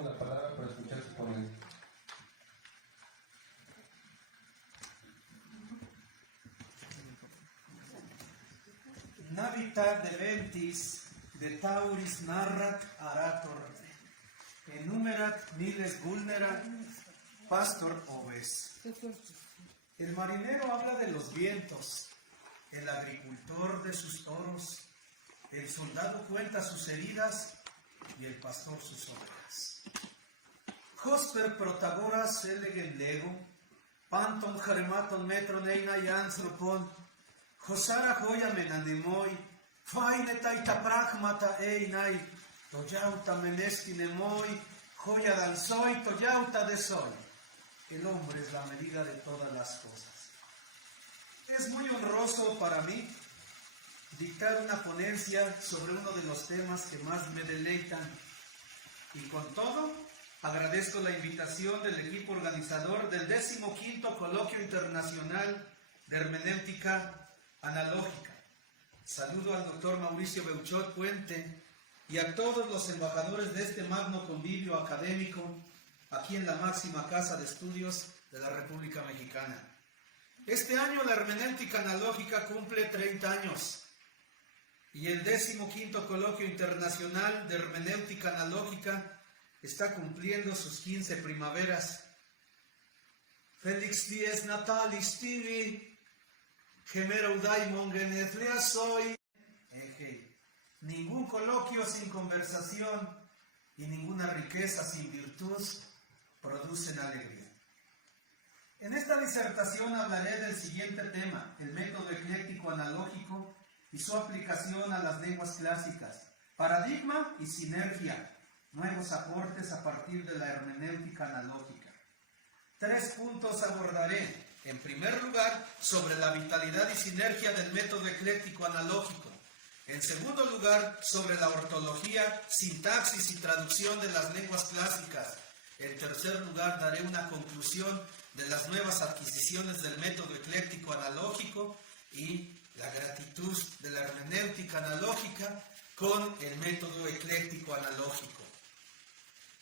damos la palabra para escuchar su ponencia. Navitat deventis de Tauris narrat arator, enumerat miles vulnerat pastor oves. El marinero habla de los vientos, el agricultor de sus toros, el soldado cuenta sus heridas y el pastor sus ovejas. Hosper protagoras elegen lego, panton jarematon metron eina yansropon, Josara joya menanemoi, faineta itapragmata einai, toyauta menestinemoi, joya danzoi, toyauta de soy. El hombre es la medida de todas las cosas. Es muy honroso para mí dictar una ponencia sobre uno de los temas que más me deleitan. Y con todo, agradezco la invitación del equipo organizador del 15º Coloquio Internacional de Hermenéutica Analógica. Saludo al doctor Mauricio Beuchot Puente y a todos los embajadores de este magno convivio académico aquí en la máxima casa de estudios de la República Mexicana. Este año la hermenéutica analógica cumple 30 años y el 15º Coloquio Internacional de Hermenéutica Analógica está cumpliendo sus 15 primaveras. Felix dies natalis tibi, gemera udaimon genethlia soy. Ningún coloquio sin conversación y ninguna riqueza sin virtud producen alegría. En esta disertación hablaré del siguiente tema, el método ecléctico analógico y su aplicación a las lenguas clásicas, paradigma y sinergia, nuevos aportes a partir de la hermenéutica analógica. 3 puntos abordaré. En primer lugar, sobre la vitalidad y sinergia del método ecléctico analógico. En segundo lugar, sobre la ortología, sintaxis y traducción de las lenguas clásicas. En tercer lugar, daré una conclusión de las nuevas adquisiciones del método ecléctico analógico y la gratitud de la hermenéutica analógica con el método ecléctico analógico.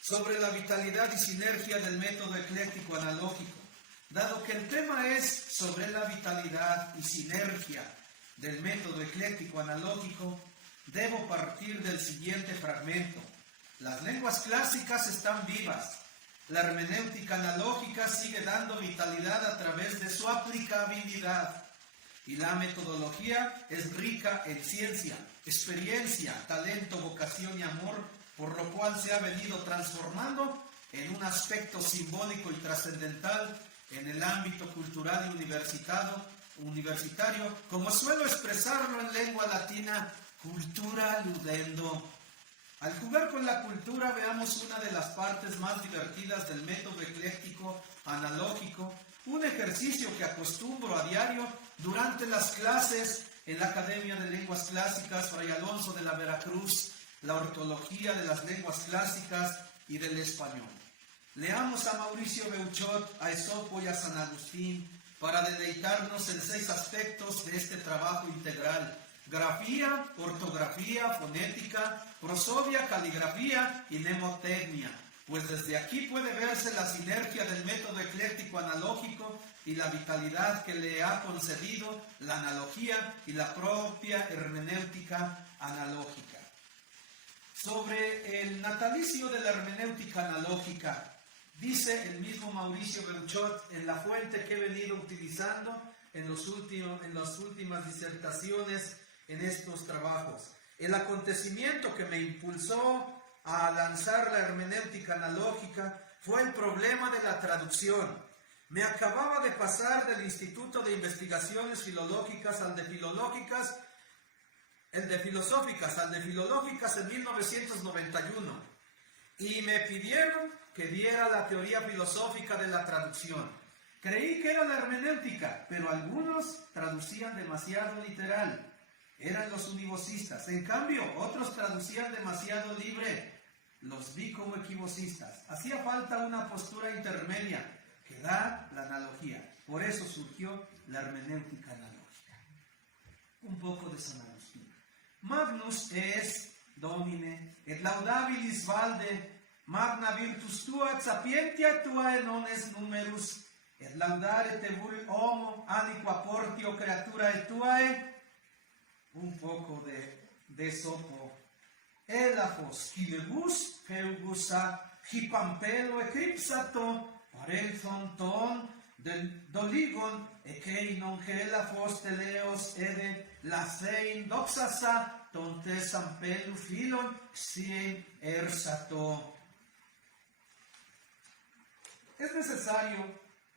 Sobre la vitalidad y sinergia del método ecléctico analógico. Dado que el tema es sobre la vitalidad y sinergia del método ecléctico analógico, debo partir del siguiente fragmento. Las lenguas clásicas están vivas. La hermenéutica analógica sigue dando vitalidad a través de su aplicabilidad. Y la metodología es rica en ciencia, experiencia, talento, vocación y amor, por lo cual se ha venido transformando en un aspecto simbólico y trascendental en el ámbito cultural y universitario, como suelo expresarlo en lengua latina, cultura ludendo. Al jugar con la cultura veamos una de las partes más divertidas del método ecléctico analógico, un ejercicio que acostumbro a diario durante las clases en la Academia de Lenguas Clásicas Fray Alonso de la Veracruz, la ortología de las lenguas clásicas y del español. Leamos a Mauricio Beuchot, a Esopo y a San Agustín para deleitarnos en 6 aspectos de este trabajo integral: grafía, ortografía, fonética, prosodia, caligrafía y mnemotecnia. Pues desde aquí puede verse la sinergia del método ecléctico analógico y la vitalidad que le ha concedido la analogía y la propia hermenéutica analógica. Sobre el natalicio de la hermenéutica analógica, dice el mismo Mauricio Beuchot en la fuente que he venido utilizando en las últimas disertaciones en estos trabajos. El acontecimiento que me impulsó a lanzar la hermenéutica analógica fue el problema de la traducción. Me acababa de pasar del Instituto de Investigaciones Filológicas al de Filológicas, el de Filosóficas al de Filológicas en 1991 y me pidieron que diera la teoría filosófica de la traducción. Creí que era la hermenéutica, pero algunos traducían demasiado literal. Eran los univocistas. En cambio, otros traducían demasiado libre. Los vi como equivocistas. Hacía falta una postura intermedia que da la analogía. Por eso surgió la hermenéutica analógica. Un poco de San Agustín. Magnus es, domine, et laudabilis valde, magna virtus tua, sapientia tua non est numerus, et laudare te vul homo, aliqua portio creaturae tuae, un poco de sopo. Elafos, quilebus, peugusa, hipampelo eclipsato, parelthon ton, doligon, ekeinon helafos teleos ede, lacein doxasa, tonte sampelu filon, sien ersato. Es necesario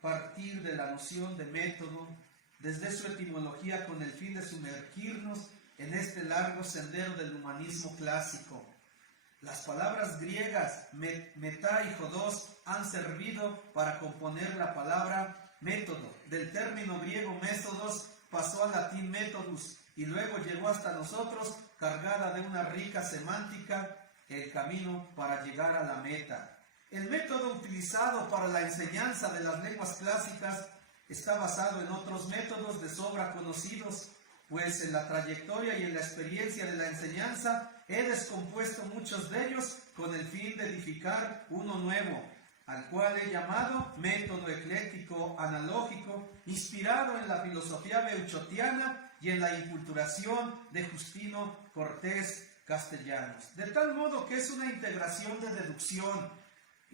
partir de la noción de método desde su etimología con el fin de sumergirnos en este largo sendero del humanismo clásico. Las palabras griegas metá y jodos han servido para componer la palabra método. Del término griego métodos pasó al latín methodus y luego llegó hasta nosotros cargada de una rica semántica, el camino para llegar a la meta. El método utilizado para la enseñanza de las lenguas clásicas está basado en otros métodos de sobra conocidos, pues en la trayectoria y en la experiencia de la enseñanza he descompuesto muchos de ellos con el fin de edificar uno nuevo, al cual he llamado método ecléctico analógico, inspirado en la filosofía beuchotiana y en la inculturación de Justino Cortés Castellanos. De tal modo que es una integración de deducción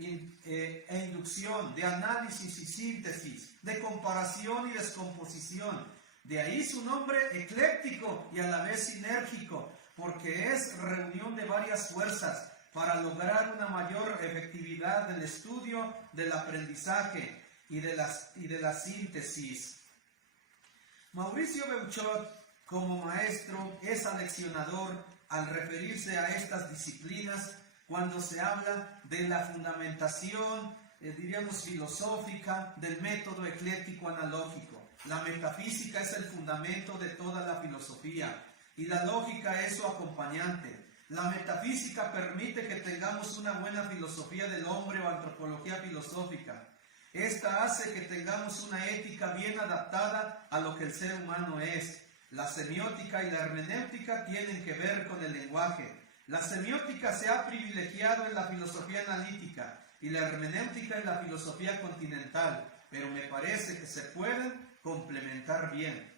e inducción, de análisis y síntesis, de comparación y descomposición. De ahí su nombre ecléctico y a la vez sinérgico, porque es reunión de varias fuerzas para lograr una mayor efectividad del estudio, del aprendizaje y de la síntesis. Mauricio Beuchot, como maestro, es aleccionador al referirse a estas disciplinas cuando se habla de la fundamentación, diríamos filosófica, del método ecléctico analógico. La metafísica es el fundamento de toda la filosofía y la lógica es su acompañante. La metafísica permite que tengamos una buena filosofía del hombre o antropología filosófica. Esta hace que tengamos una ética bien adaptada a lo que el ser humano es. La semiótica y la hermenéutica tienen que ver con el lenguaje. La semiótica se ha privilegiado en la filosofía analítica y la hermenéutica en la filosofía continental, pero me parece que se pueden complementar bien.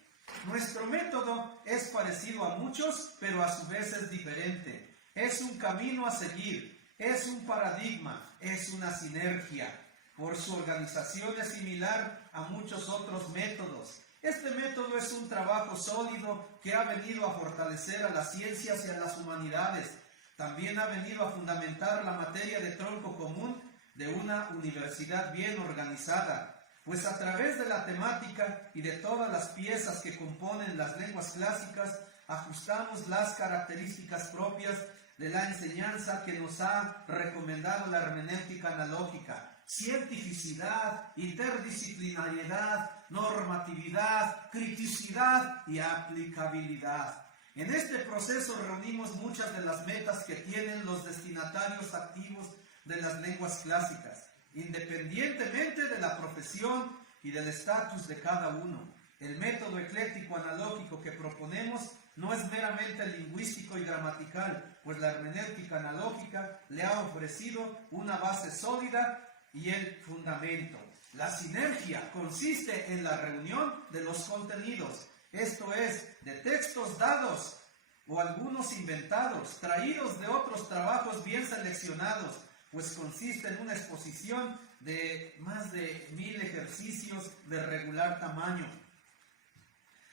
Nuestro método es parecido a muchos, pero a su vez es diferente. Es un camino a seguir, es un paradigma, es una sinergia. Por su organización es similar a muchos otros métodos. Este método es un trabajo sólido que ha venido a fortalecer a las ciencias y a las humanidades. También ha venido a fundamentar la materia de tronco común de una universidad bien organizada, pues a través de la temática y de todas las piezas que componen las lenguas clásicas, ajustamos las características propias de la enseñanza que nos ha recomendado la hermenéutica analógica: cientificidad, interdisciplinariedad, normatividad, criticidad y aplicabilidad. En este proceso reunimos muchas de las metas que tienen los destinatarios activos de las lenguas clásicas, independientemente de la profesión y del estatus de cada uno. El método ecléctico analógico que proponemos no es meramente lingüístico y gramatical, pues la hermenéutica analógica le ha ofrecido una base sólida y el fundamento. La sinergia consiste en la reunión de los contenidos, esto es, de textos dados o algunos inventados, traídos de otros trabajos bien seleccionados, pues consiste en una exposición de más de 1000 ejercicios de regular tamaño.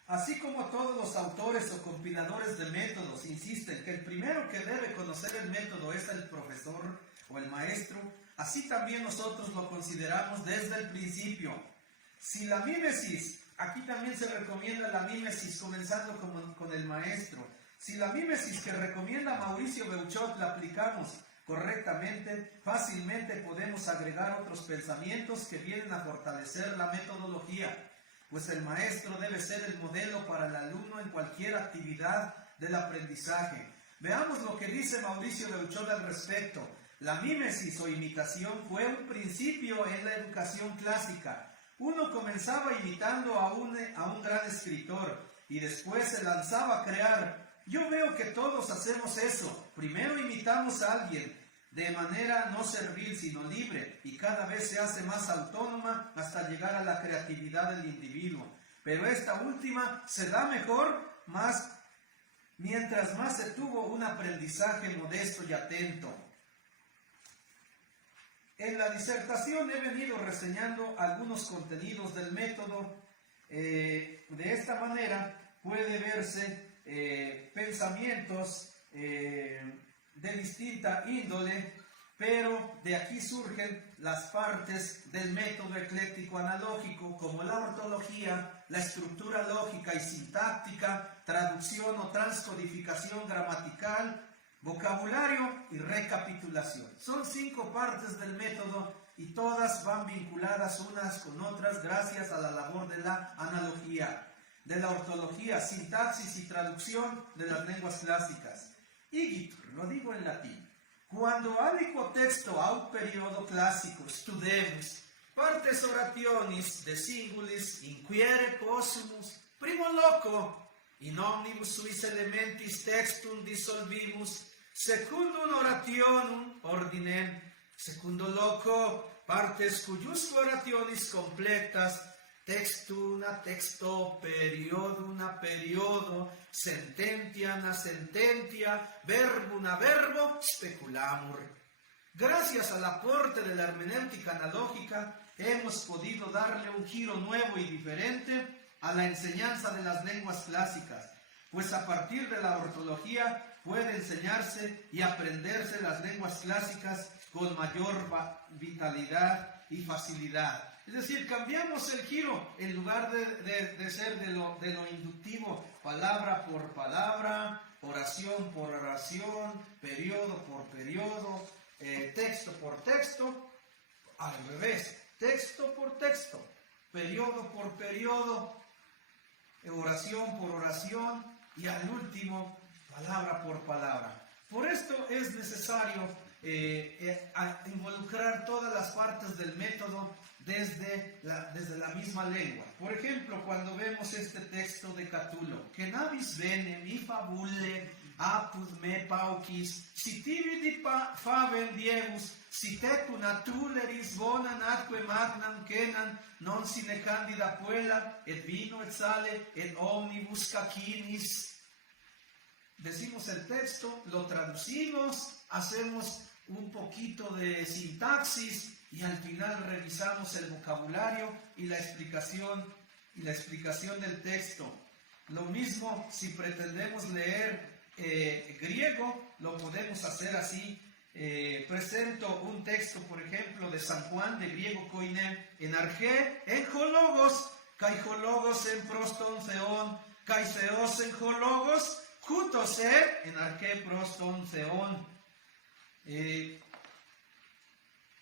Así como todos los autores o compiladores de métodos insisten que el primero que debe conocer el método es el profesor o el maestro, así también nosotros lo consideramos desde el principio. Si la mímesis, aquí también se recomienda la mímesis comenzando con el maestro. Si la mímesis que recomienda Mauricio Beuchot la aplicamos correctamente, fácilmente podemos agregar otros pensamientos que vienen a fortalecer la metodología, pues el maestro debe ser el modelo para el alumno en cualquier actividad del aprendizaje. Veamos lo que dice Mauricio Beuchot al respecto. La mímesis o imitación fue un principio en la educación clásica. Uno comenzaba imitando a un gran escritor y después se lanzaba a crear. Yo veo que todos hacemos eso. Primero imitamos a alguien, de manera no servil sino libre, y cada vez se hace más autónoma hasta llegar a la creatividad del individuo. Pero esta última se da mejor mientras más se tuvo un aprendizaje modesto y atento. En la disertación he venido reseñando algunos contenidos del método. De esta manera puede verse pensamientos de distinta índole, pero de aquí surgen las partes del método ecléctico analógico, como la ortología, la estructura lógica y sintáctica, traducción o transcodificación gramatical, vocabulario y recapitulación. Son 5 partes del método y todas van vinculadas unas con otras gracias a la labor de la analogía, de la ortología, sintaxis y traducción de las lenguas clásicas. Igitur, lo digo en latín. Quando aliquo texto aut periodo classico studemus, partes orationis de singulis inquiere possumus, primo loco, in omnibus suis elementis textum dissolvimus, secundum orationum ordinem, secundo loco, partes cuius orationis completas, textum a texto, periodum a periodo, sententiam a sententia, verbum a verbo, speculamur. Gracias al aporte de la hermenéutica analógica, hemos podido darle un giro nuevo y diferente a la enseñanza de las lenguas clásicas, pues a partir de la ortología puede enseñarse y aprenderse las lenguas clásicas con mayor vitalidad y facilidad. Es decir, cambiamos el giro, en lugar de ser de lo inductivo, palabra por palabra, oración por oración, periodo por periodo, texto por texto, al revés, texto por texto, periodo por periodo, oración por oración y al último, palabra por palabra. Por esto es necesario involucrar todas las partes del método desde la misma lengua. Por ejemplo, cuando vemos este texto de Catulo, que navis bene mi fabule apud me paucis, si tibi favem diebus, si tecu natuleris bonam atque magnam cenan, non sine candida puella, et vino et sale, et omnibus cacinis. Decimos el texto, lo traducimos, hacemos un poquito de sintaxis y al final revisamos el vocabulario y la explicación del texto. Lo mismo si pretendemos leer griego, lo podemos hacer así. Presento un texto, por ejemplo, de San Juan de griego koine, en arché, en hologos, kai hologos en proston theon, kai theos en hologos, kutos en arché proston theon.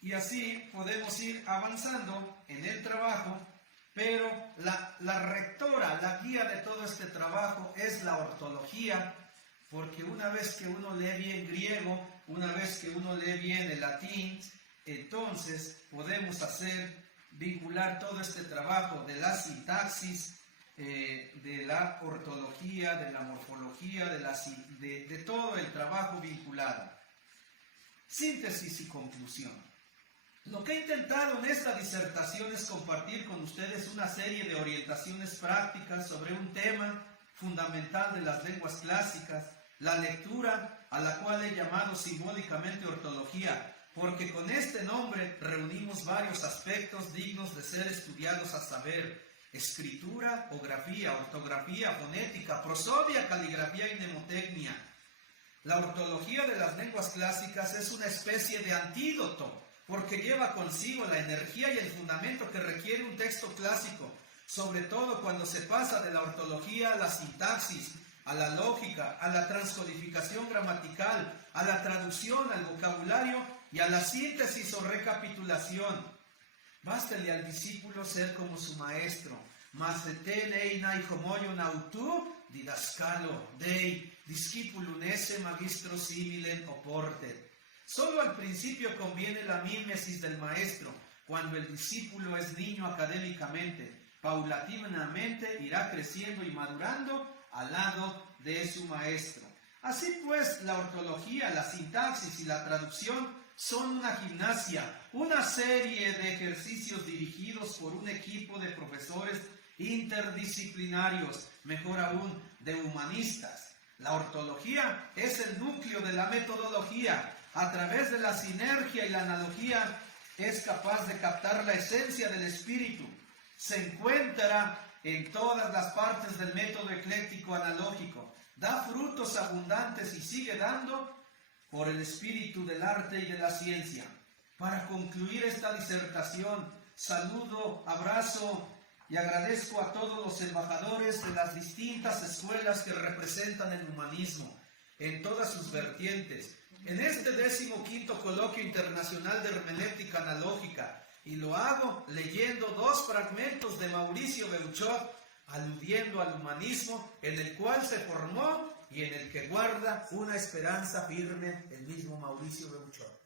Y así podemos ir avanzando en el trabajo, pero la rectora, la guía de todo este trabajo es la ortología, porque una vez que uno lee bien griego, una vez que uno lee bien el latín, entonces podemos vincular todo este trabajo de la sintaxis, de la ortología, de la morfología, de todo el trabajo vinculado. Síntesis y conclusión. Lo que he intentado en esta disertación es compartir con ustedes una serie de orientaciones prácticas sobre un tema fundamental de las lenguas clásicas, la lectura, a la cual he llamado simbólicamente ortología, porque con este nombre reunimos varios aspectos dignos de ser estudiados, a saber, escritura o grafía, ortografía, fonética, prosodia, caligrafía y mnemotecnia. La ortología de las lenguas clásicas es una especie de antídoto, porque lleva consigo la energía y el fundamento que requiere un texto clásico, sobre todo cuando se pasa de la ortología a la sintaxis, a la lógica, a la transcodificación gramatical, a la traducción, al vocabulario y a la síntesis o recapitulación. Bástele al discípulo ser como su maestro. Mas tenei homoion autu didascalo dei discipulum esse magistro similem oportet. Solo al principio conviene la mímesis del maestro, cuando el discípulo es niño académicamente. Paulatinamente irá creciendo y madurando al lado de su maestro. Así pues, la ortología, la sintaxis y la traducción son una gimnasia, una serie de ejercicios dirigidos por un equipo de profesores interdisciplinarios, mejor aún, de humanistas. La ortología es el núcleo de la metodología. A través de la sinergia y la analogía es capaz de captar la esencia del espíritu. Se encuentra en todas las partes del método ecléctico analógico. Da frutos abundantes y sigue dando por el espíritu del arte y de la ciencia. Para concluir esta disertación, saludo, abrazo y agradezco a todos los embajadores de las distintas escuelas que representan el humanismo en todas sus vertientes. En este 15º Coloquio Internacional de Hermenéutica Analógica, y lo hago leyendo 2 fragmentos de Mauricio Beuchot, aludiendo al humanismo en el cual se formó y en el que guarda una esperanza firme el mismo Mauricio Beuchot.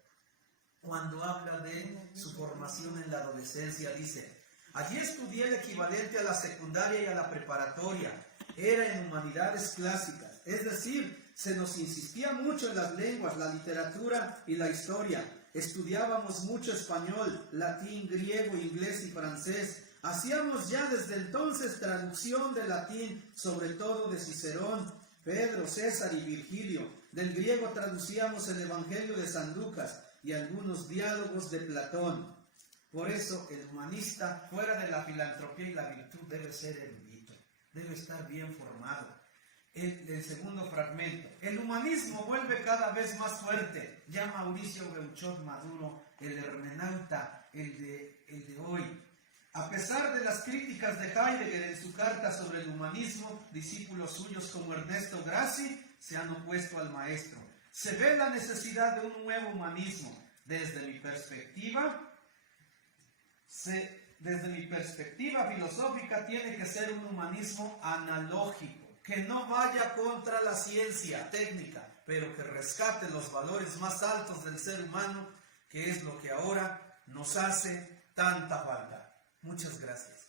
Cuando habla de su formación en la adolescencia, dice: allí estudié el equivalente a la secundaria y a la preparatoria. Era en humanidades clásicas, es decir, se nos insistía mucho en las lenguas, la literatura y la historia. Estudiábamos mucho español, latín, griego, inglés y francés. Hacíamos ya desde entonces traducción del latín, sobre todo de Cicerón, Pedro, César y Virgilio. Del griego traducíamos el Evangelio de San Lucas y algunos diálogos de Platón. Por eso el humanista, fuera de la filantropía y la virtud, debe ser erudito, debe estar bien formado. El segundo fragmento: el humanismo vuelve cada vez más fuerte. Ya Mauricio Beuchot maduro, el hermenauta, el de hoy. A pesar de las críticas de Heidegger en su carta sobre el humanismo, discípulos suyos como Ernesto Grassi se han opuesto al maestro. Se ve la necesidad de un nuevo humanismo. Desde mi perspectiva filosófica, tiene que ser un humanismo analógico, que no vaya contra la ciencia técnica, pero que rescate los valores más altos del ser humano, que es lo que ahora nos hace tanta falta. Muchas gracias.